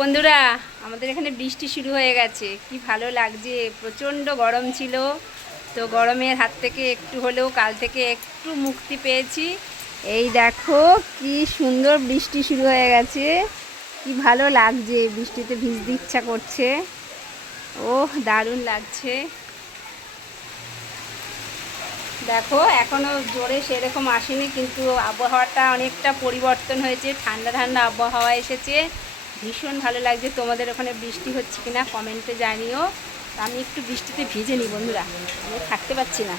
বন্ধুরা, আমাদের এখানে বৃষ্টি শুরু হয়ে গেছে। কি ভালো লাগছে? প্রচণ্ড গরম ছিল। তো গরমের হাত থেকে একটু হলেও কাল থেকে একটু মুক্তি পেয়েছি। এই দেখো, কি সুন্দর বৃষ্টি শুরু হয়ে গেছে। কি ভালো লাগছে বৃষ্টিতে ভিজতে ইচ্ছা করছে। ওহ, দারুণ লাগছে। দেখো, এখনও জোরে সেরকম আসেনি, কিন্তু আবহাওয়াটা অনেকটা পরিবর্তন হয়েছে। ঠান্ডা ঠান্ডা আবহাওয়া এসেছে। ভীষণ ভালো লাগছে। তোমাদের ওখানে বৃষ্টি হচ্ছে কিনা কমেন্টে জানিও। আমি একটু বৃষ্টিতে ভিজে নিই বন্ধুরা। আমি থাকতে পারছি না।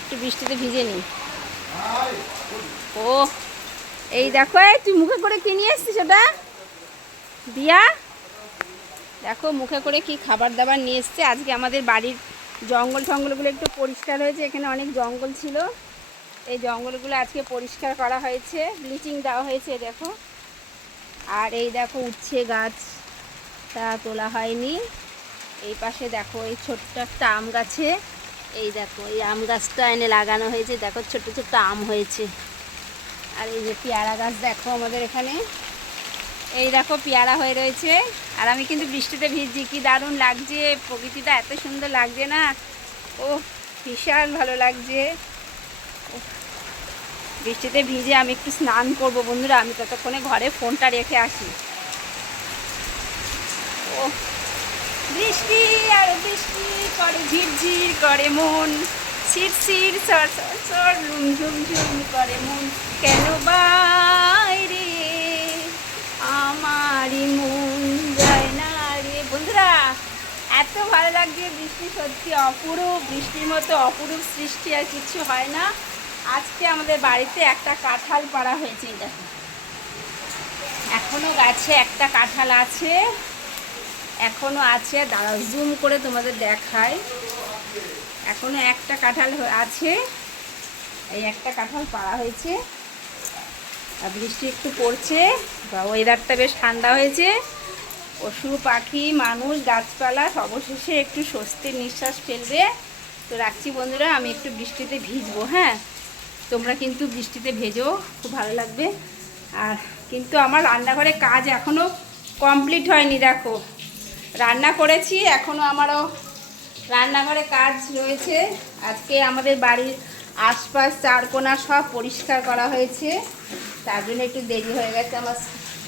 একটু বৃষ্টিতে ভিজে নিই ও, এই দেখো তুই মুখে করে কি নিয়ে এসছিস ওটা? দিয়া? দেখো, মুখে করে কি খাবার দাবার নিয়ে এসছে। আজকে আমাদের বাড়ির জঙ্গল টঙ্গলগুলো একটু পরিষ্কার হয়েছে। এখানে অনেক জঙ্গল ছিল। এই জঙ্গলগুলো আজকে পরিষ্কার করা হয়েছে। ব্লিচিং দেওয়া হয়েছে, দেখো। আর এই দেখো উচ্ছে গাছ, তা তোলা হয়নি। এই পাশে দেখো এই ছোট্ট একটা আম গাছে, এই দেখো এই আম গাছটা এনে লাগানো হয়েছে। দেখো ছোট্ট ছোট্ট আম হয়েছে। আর এই যে পেয়ারা গাছ দেখো আমাদের এখানে। এই দেখো পেয়ারা হয়ে রয়েছে। আর আমি কিন্তু বৃষ্টিতে ভিজছি, কি দারুণ লাগছে। প্রকৃতিটা এত সুন্দর লাগছে না। ও বিশাল ভালো লাগছে। বৃষ্টিতে ভিজে আমি একটু স্নান করব বন্ধুরা, আমি ততক্ষণে ঘরে ফোনটা রেখে আসি। ও, বৃষ্টি, আর বৃষ্টি করে ঝিরঝির করে মন শিরশির সর সর সর লুম ঝুম ঝুম করে মন। কেন বাইরে আমারই মন যায় না রে? বন্ধুরা, এত ভালো লাগছে বৃষ্টি, সত্যি অপরূপ বৃষ্টির মতো অপরূপ সৃষ্টি আর কিছু হয় না। আজকে আমাদের বাড়িতে একটা কাঁঠাল পাড়া হয়েছে দেখো। এখনও গাছে একটা কাঁঠাল আছে, এখনও আছে। দাঁড়াও জুম করে তোমাদের দেখায় এখনও একটা কাঁঠাল আছে। এই একটা কাঁঠাল পাড়া হয়েছে। আর বৃষ্টি একটু পড়ছে। বা ওয়েদারটা বেশ ঠান্ডা হয়েছে। পশু, পাখি, মানুষ, গাছপালা, অবশেষে একটু স্বস্তির নিঃশ্বাস ফেলবে। তো রাখছি বন্ধুরা, আমি একটু বৃষ্টিতে ভিজবো হ্যাঁ? তোমরা কিন্তু বৃষ্টিতে ভেজো, খুব ভালো লাগবে। আর কিন্তু আমার রান্নাঘরে কাজ এখনও কমপ্লিট হয়নি, দেখো। রান্না করেছি এখনও আমারও রান্নাঘরে কাজ রয়েছে। আজকে আমাদের বাড়ির আশপাশ চারকোনা সব পরিষ্কার করা হয়েছে। তার জন্য একটু দেরি হয়ে গেছে আমার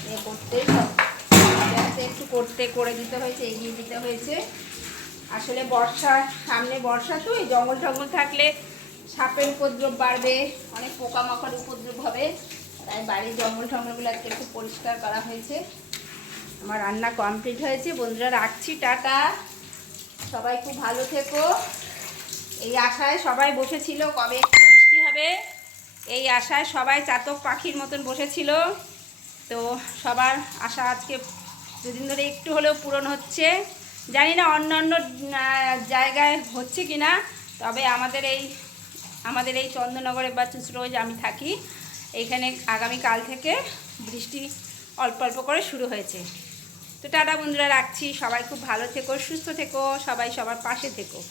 ইয়ে করতে। একটু করতে, করে দিতে হয়েছে, এগিয়ে দিতে হয়েছে। আসলে বর্ষা সামনে বর্ষা তো, এই জঙ্গল টঙ্গল থাকলে সাপের উপদ্রব বাড়বে, অনেক পোকামাকড় উপদ্রব হবে। তাই বাড়ির জঙ্গল টঙ্গলগুলো আজকে একটু পরিষ্কার করা হয়েছে। আমার রান্না কমপ্লিট হয়েছে। বন্ধুরা, রাখছি, টাটা। সবাই খুব ভালো থেকো। এই আশায় সবাই বসেছিল কবে বৃষ্টি হবে। এই আশায় সবাই চাতক পাখির মতন বসেছিল। তো সবার আশা আজকে দুদিন ধরে একটু হলেও পূরণ হচ্ছে। জানি না অন্য অন্য জায়গায় হচ্ছে কি না তবে আমাদের এই আমাদের এই চন্দ্রনগরে বা রোজ আমি থাকি। এইখানে আগামীকাল থেকে বৃষ্টি অল্প অল্প করে শুরু হয়েছে। তো টাটা বন্ধুরা, রাখছি। সবাই খুব ভালো থেকো, সুস্থ থেকো, সবাই সবার পাশে থেকো।